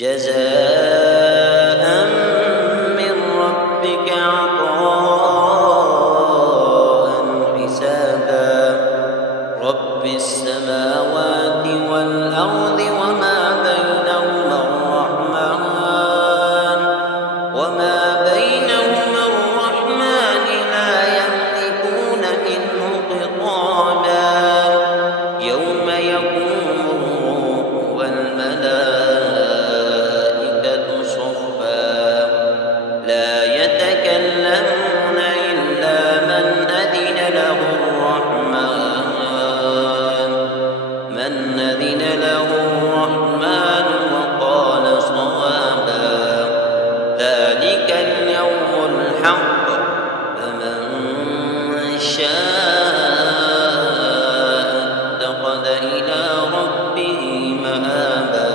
جزاء من ربك عطاء حسابا رب السماوات والأرض وما بينهما الرحمن لا يملكون منه خطابا يوم يقوم الروح والملائكة صفا لا يتكلمون إلا من أذن له الرحمن وقال صوابا ذلك اليوم الحق فمن شاء اتخذ إلى ربه مآبا